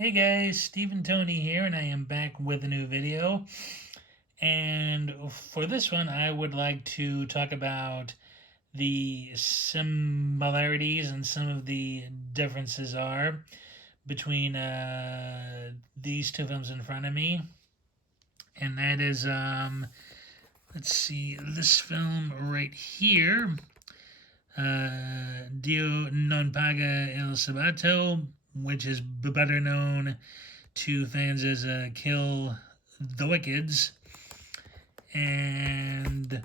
Hey guys, Stephen Tony here, and I am back with a new video. And for this one, I would like to talk about the similarities and some of the differences are between these two films in front of me. And that is, let's see, this film right here, Dio Non Paga El Sabato, which is better known to fans as Kill the Wickeds, and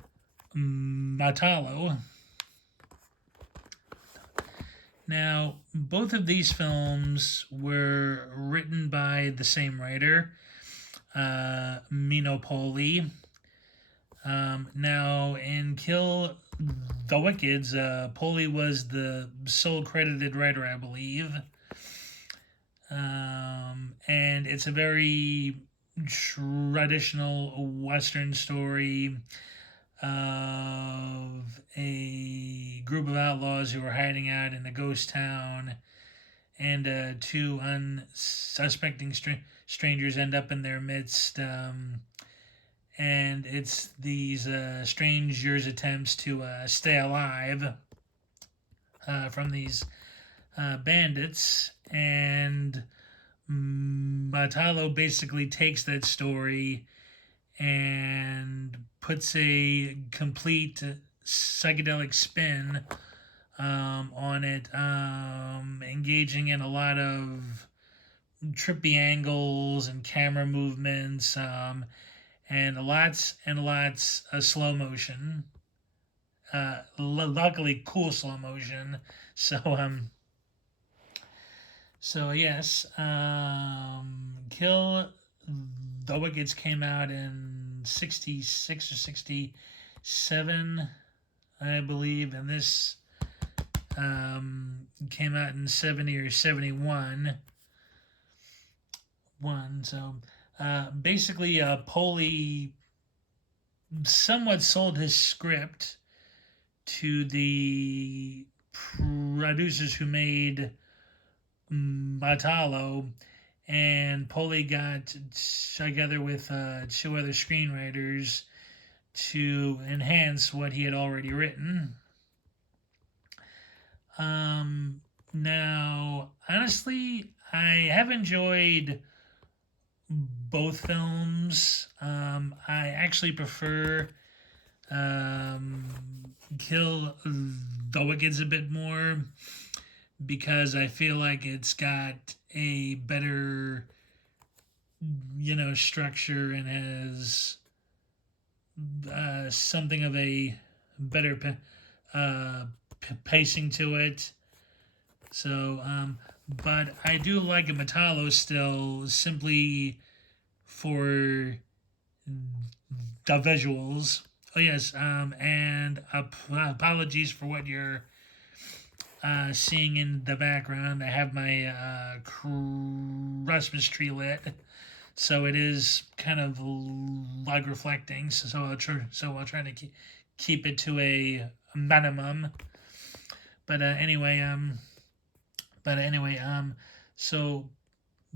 Matalo. Now, both of these films were written by the same writer, Mino Poli. Now, in Kill the Wickeds, Poli was the sole credited writer, I believe. And it's a very traditional Western story of a group of outlaws who are hiding out in a ghost town, and two unsuspecting strangers end up in their midst. And it's these strangers' attempts to stay alive from these bandits, and Matalo basically takes that story and puts a complete psychedelic spin on it, engaging in a lot of trippy angles and camera movements, and lots of slow motion. Luckily, cool slow motion. So yes, Kill the Wickets came out in '66 or '67, I believe, and this came out in '70 or '71. So basically, Poli somewhat sold his script to the producers who made Matalo, and Poli got together with two other screenwriters to enhance what he had already written. Now, honestly, I have enjoyed both films. I actually prefer Kill the Wickeds a bit more because I feel like it's got a better, structure, and has something of a better pacing to it. So, but I do like a Matalo still, simply for the visuals. Oh yes, and apologies for what you're seeing in the background. I have my Christmas tree lit, so it is kind of like reflecting. I'll try to keep it to a minimum. But so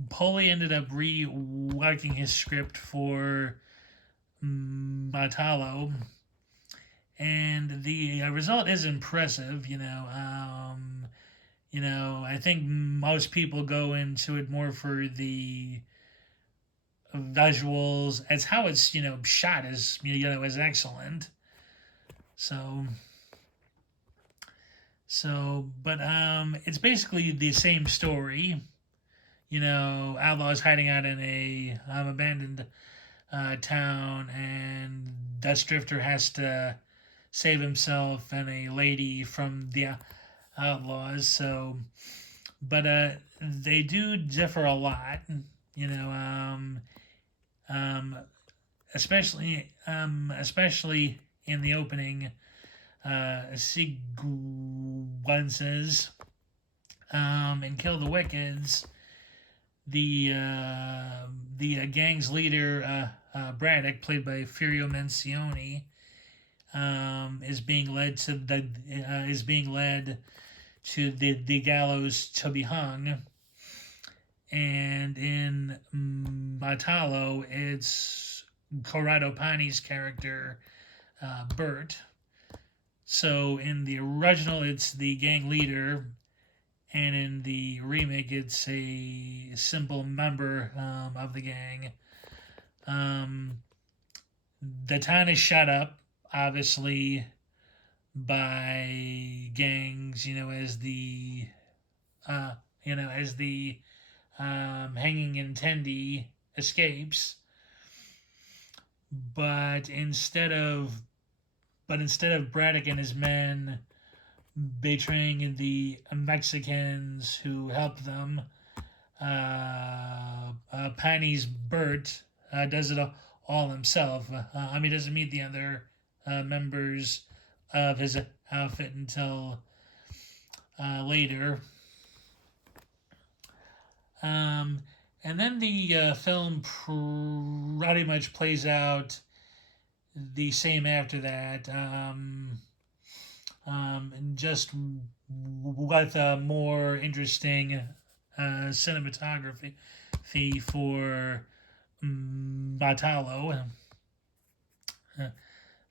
Paulie ended up reworking his script for Matalo, and the result is impressive. I think most people go into it more for the visuals. As how it's shot is excellent. So but it's basically the same story. Outlaws hiding out in a abandoned town, and Dutch Drifter has to save himself and a lady from the outlaws. So, but they do differ a lot. You know, um, especially in the opening sequences, and Kill the Wickeds. The gang's leader, Braddock, played by Furio Mencioni, is being led to the gallows to be hung, and in Matalo, it's Corrado Pani's character, Bert. So in the original, it's the gang leader, and in the remake, it's a simple member of the gang. The town is shut up, obviously, by gangs. Uh, as the hanging intendee escapes. But instead of Braddock and his men betraying the Mexicans who helped them, Panis Bert does it all himself. He doesn't meet the other members of his outfit until later. And then the film pretty much plays out the same after that, just with a more interesting cinematography for Matalo.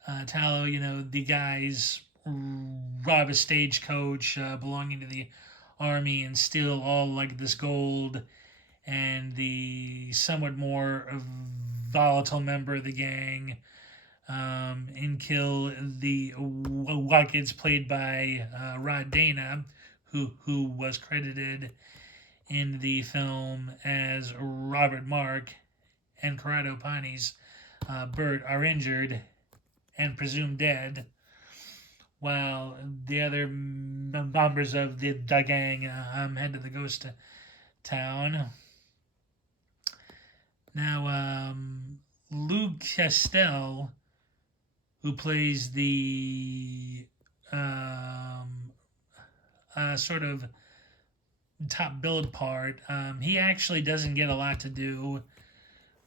Talo, the guys rob a stagecoach belonging to the army and steal all like this gold, and the somewhat more volatile member of the gang and kill the white kids played by Rod Dana, who was credited in the film as Robert Mark, and Corrado Pani's Bert are injured and presumed dead, while the other members of the gang head to the ghost town. Now, Luke Castell, who plays the sort of top build part, he actually doesn't get a lot to do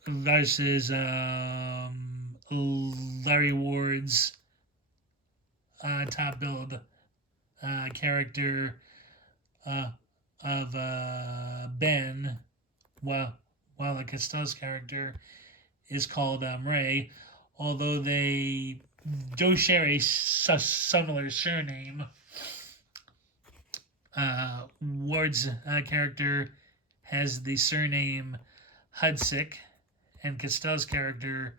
versus Larry Ward's top build character of Ben, while the Castell's character is called Ray, although they do share a similar surname. Ward's character has the surname Hudsick, and Castell's character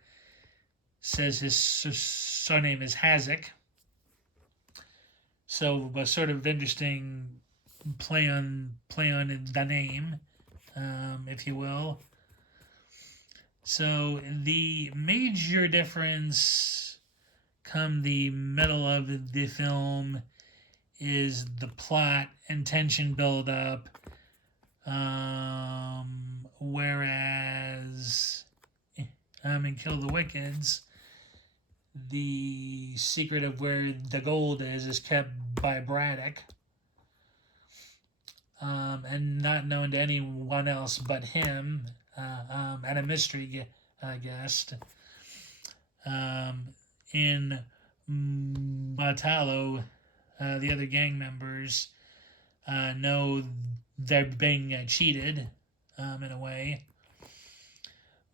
says his surname is Hazick. So a sort of interesting play on the name, if you will. So the major difference come the middle of the film is the plot and tension build up, whereas in Kill the Wickeds, the secret of where the gold is kept by Braddock, and not known to anyone else but him, and a mystery guest. In Matalo, the other gang members know they're being cheated in a way,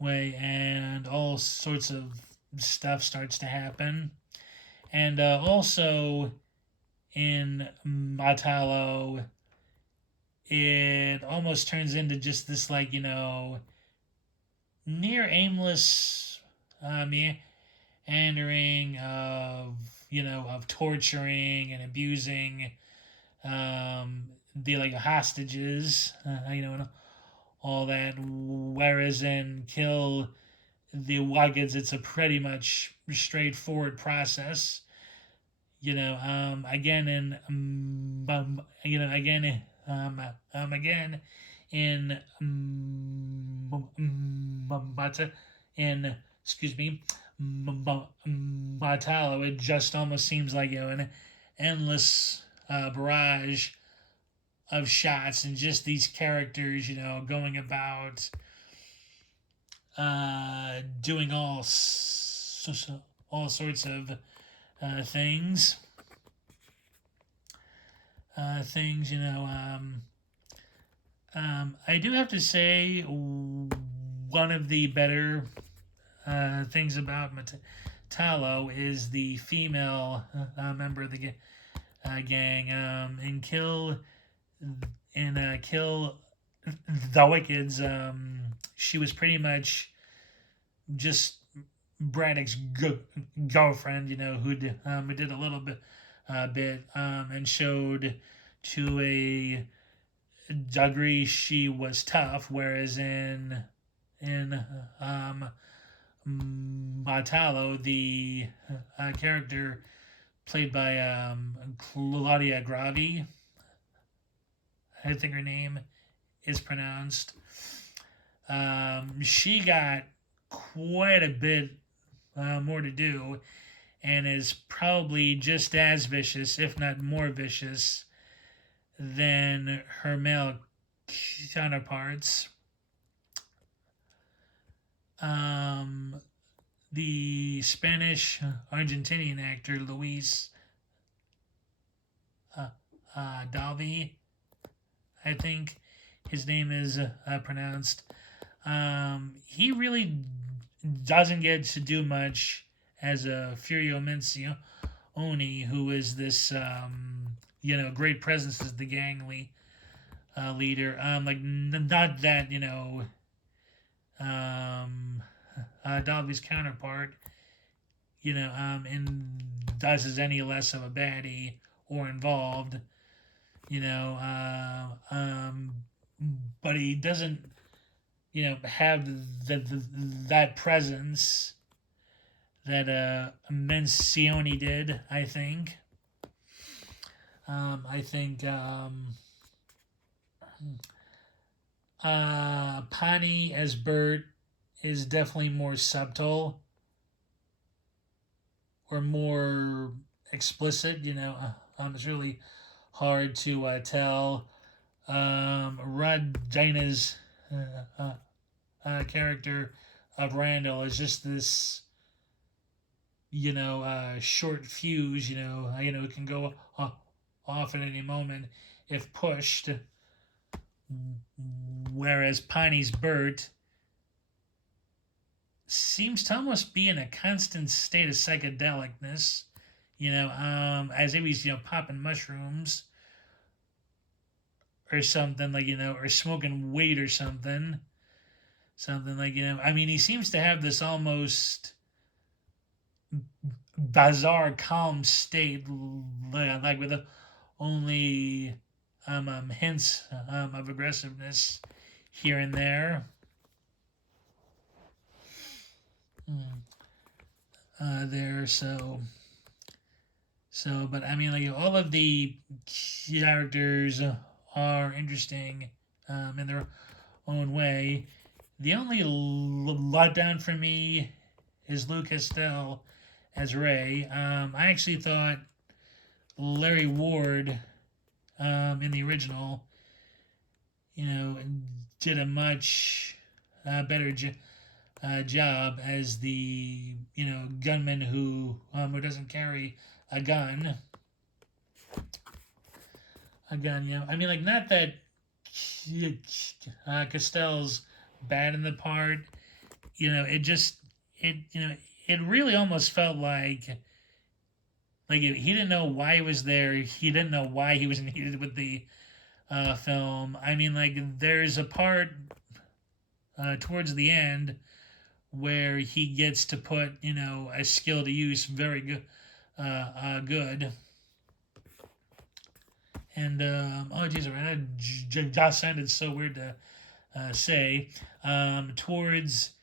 and all sorts of stuff starts to happen. And also in Matalo, it almost turns into just this near aimless meandering of torturing and abusing the hostages, and all that. Whereas in Kill the Wickeds, it's a pretty much straightforward process. Again in again in Matalo, it just almost seems like an endless barrage of shots and just these characters, going about doing all sorts of things. I do have to say one of the better things about Matalo is the female member of the gang. Kill the Wickeds. She was pretty much just Braddock's girlfriend, who did a little bit, and showed to a degree she was tough, whereas in Matalo, the character played by Claudia Gravi, I think her name is pronounced. She got quite a bit more to do, and is probably just as vicious, if not more vicious, than her male counterparts. The Spanish Argentinian actor Luis Dalvi, I think his name is pronounced. He really doesn't get to do much as a Furio Mencioni, who is this great presence as the gang leader. Not that Dalby's counterpart, and does is any less of a baddie or involved, you know, but he doesn't, have that presence that Mencioni did. I think. I think Pani as Bert is definitely more subtle or more explicit. It's really hard to tell. Rod Dana's character of Randall is just this, short fuse. It can go off at any moment if pushed. Whereas Piney's Bert seems to almost be in a constant state of psychedelicness, as if he's, popping mushrooms or something, or smoking weed or something. Something he seems to have this almost bizarre calm state, with only hints of aggressiveness here and there. There, but all of the characters are interesting in their own way. The only letdown for me is Lou Castell as Ray. I actually thought Larry Ward in the original, did a much better job as the gunman who doesn't carry a gun. Not that Castell's bad in the part. It really almost felt like he didn't know why he was there. He didn't know why he was needed with the film. There's a part towards the end where he gets to put a skill to use very good. Good. And oh geez, I just sounded so weird to say. Towards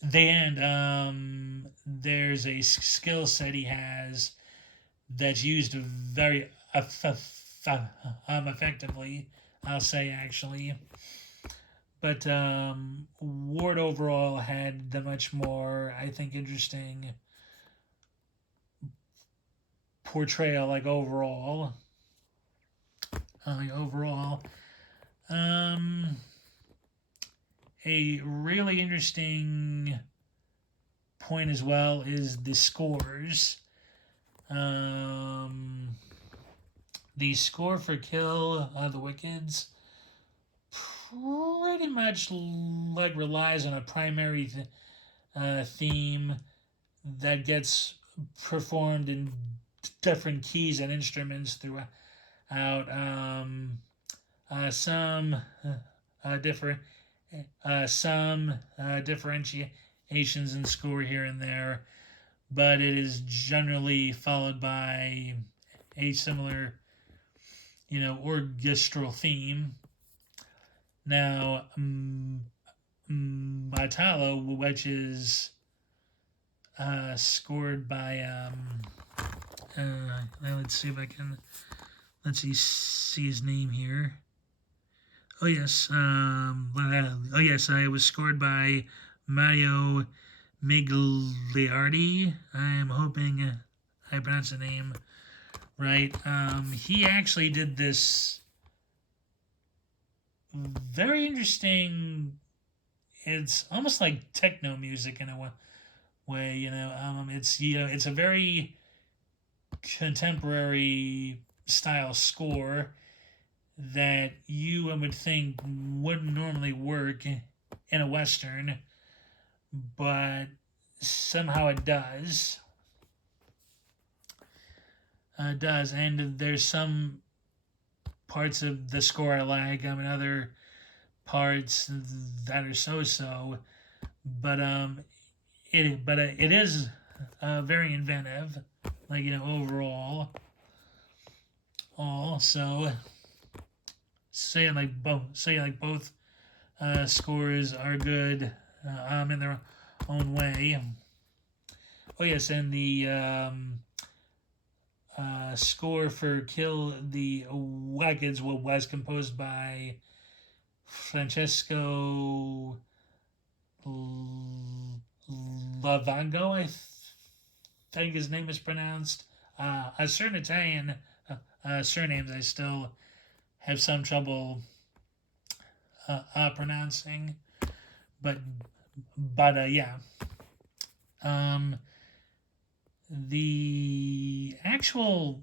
the end, there's a skill set he has that's used very effectively. I'll say actually. But Ward overall had the much more, I think, interesting portrayal. Overall, a really interesting point as well is the scores. The score for Kill the Wickeds much like relies on a primary theme that gets performed in different keys and instruments throughout. Some different some differentiations in score here and there, but it is generally followed by a similar, orchestral theme. Now, Matalo, which is scored by let's see if I can see his name here. Oh yes, it was scored by Mario Migliardi. I'm hoping I pronounced the name right. He actually did this very interesting. It's almost like techno music in a way. It's a very contemporary style score that you would think wouldn't normally work in a western, but somehow it does. And there's some parts of the score I like. Other parts that are so-so, but it is very inventive, overall. Also, both scores are good in their own way. Oh yes, and the score for Kill the Wagons was composed by Francesco Lavango, I think his name is pronounced. A certain Italian surnames I still have some trouble pronouncing, but yeah. The actual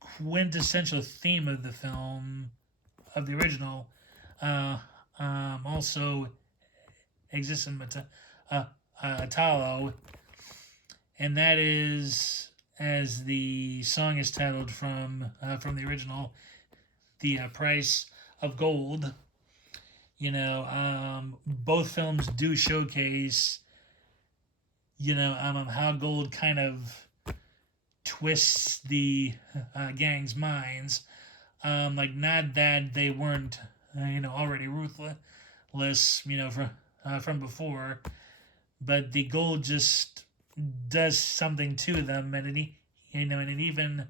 quintessential theme of the film, of the original, also exists in Italo, and that is, as the song is titled from the original, the price of gold. Both films do showcase, how gold kind of twists the gang's minds. Not that they weren't, already ruthless, from before, but the gold just does something to them, and it even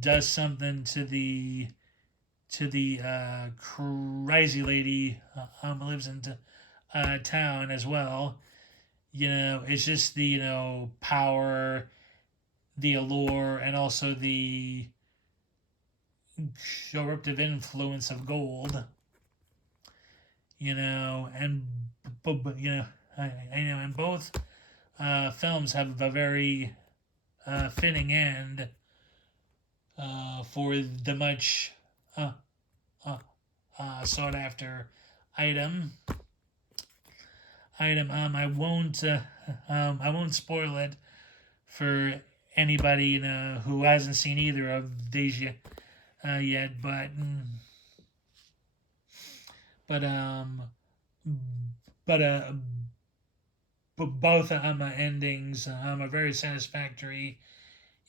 does something to the crazy lady who lives in town as well. It's just the power, the allure, and also the corruptive influence of gold. And and both films have a very fitting end for the much sought after item. I won't spoil it for anybody who hasn't seen either of these yet. But but but both endings are very satisfactory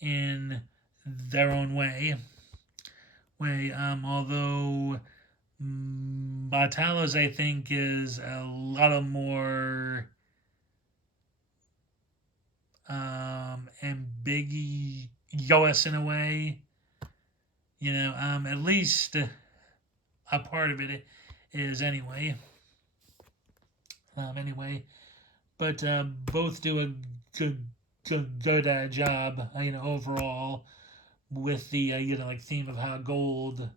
in their own way. Although Matalo's, I think, is a lot of more ambiguous in a way. At least a part of it is anyway. But both do a good job, overall, with the theme of how gold,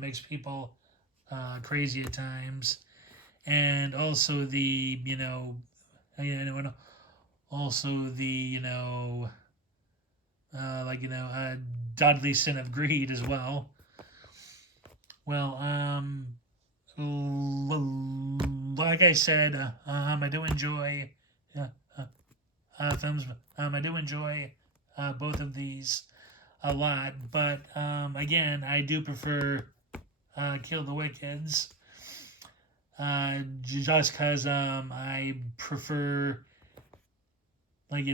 makes people crazy at times, and also the and also the deadly sin of greed as well. Well, like I said, I do enjoy uh, films. I do enjoy both of these a lot, but again, I do prefer Kill the Wickeds. Just because I prefer, like,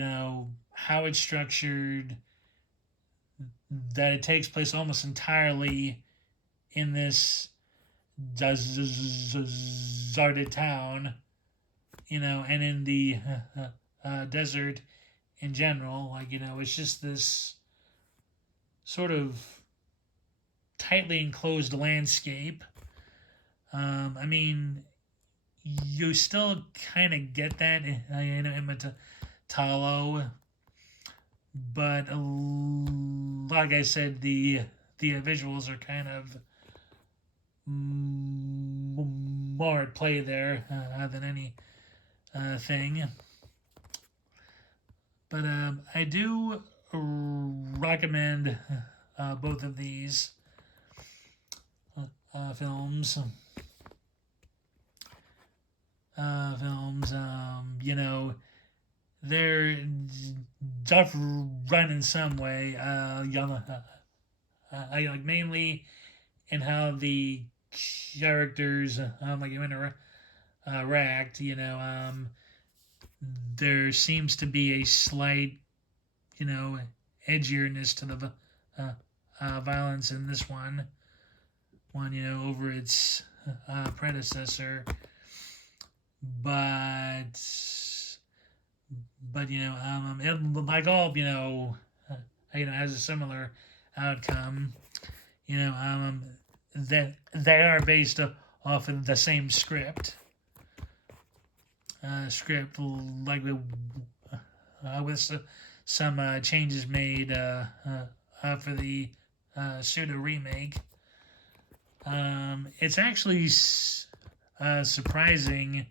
how it's structured, that it takes place almost entirely in this deserted town, and in the desert in general. Like, it's just this sort of tightly enclosed landscape. I mean, you still kind of get that in Matalo, but like I said, the visuals are kind of more at play there than any thing. But I do recommend both of these films. They're tough run in some way. I like mainly in how the characters like interact. There seems to be a slight, edgierness to the violence in this one, over its predecessor. But it, like all, has a similar outcome. That they are based off of the same script. Like with some changes made for the pseudo remake. It's actually surprising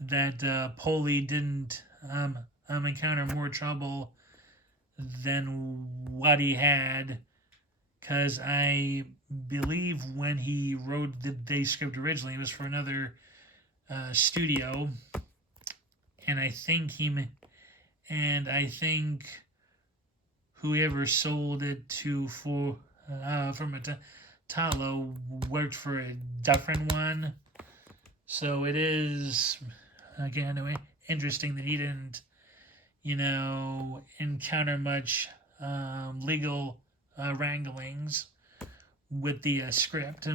that Polly didn't encounter more trouble than what he had, because I believe when he wrote the script originally, it was for another studio, and I think whoever sold it to for Matalo worked for a different one. So it is, again, interesting that he didn't, encounter much legal wranglings with the script.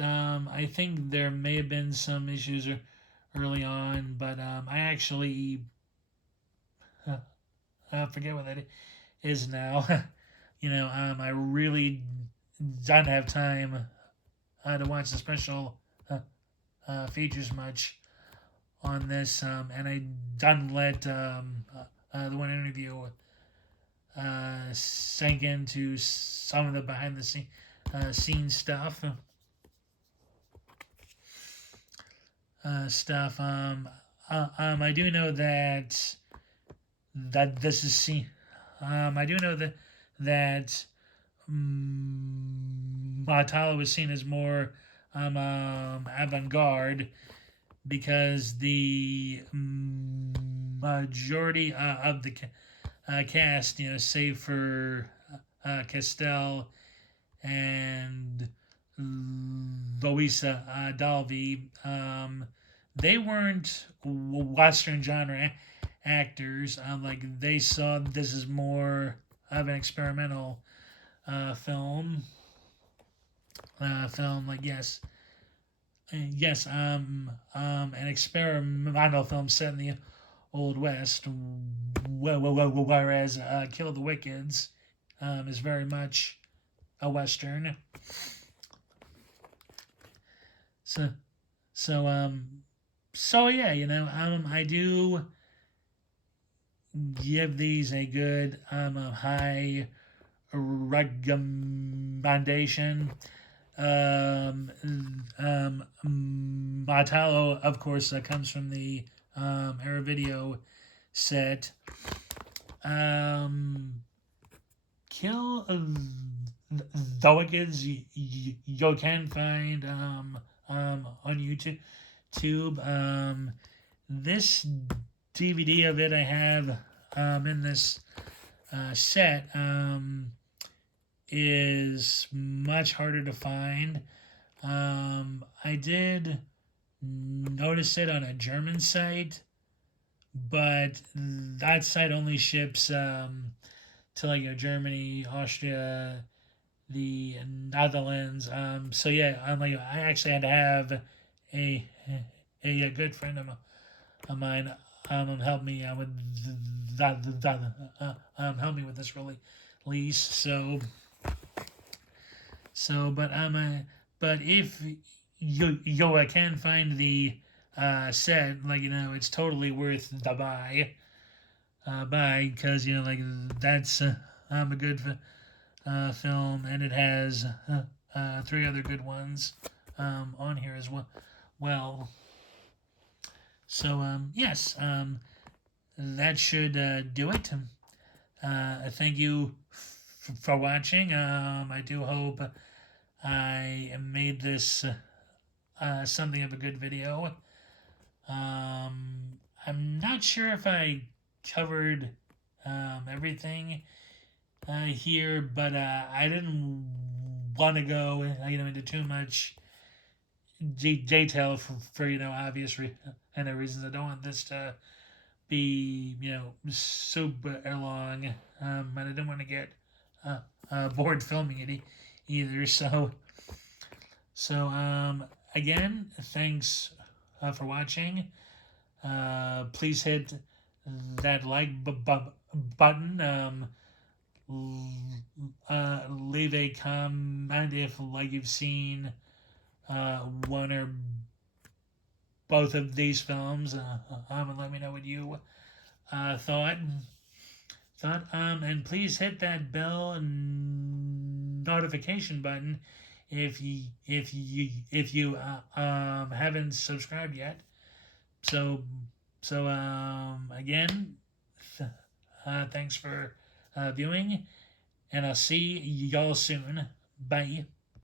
I think there may have been some issues early on, but I actually forget what that is now. I really don't have time to watch the special features much on this, and I done let the one interview sink into some of the behind the scenes stuff. I do know that this is seen. I do know that Matalo is seen as more avant-garde, because the majority of the cast, save for Castell and Louisa Dalvi, they weren't Western genre actors. Like, they saw this as more of an experimental film. Like, yes, an experimental film set in the Old West, whereas Kill the Wickeds is very much a Western. So yeah, I do give these a good high recommendation. Matalo, of course, comes from the Era Video set. Kill though it is you can find on YouTube. This DVD of it I have in this set is much harder to find. I did notice it on a German site, but that site only ships to like Germany, Austria, the Netherlands. So yeah, I actually had to have a a good friend of mine help me with help me with this release. But if you can find the set, like it's totally worth the buy because like that's a good film, and it has three other good ones on here as well. Well, so yes, that should do it. Thank you for watching. I do hope I made this something of a good video. I'm not sure if I covered everything here, but I didn't want to go into too much detail for obvious reasons. I don't want this to be super long, and I didn't want to get bored filming it either. So again, thanks for watching. Please hit that like button. Leave a comment if you've seen one or both of these films, and let me know what you thought. And please hit that bell and notification button if you haven't subscribed yet. So again, thanks for viewing, and I'll see y'all soon. Bye.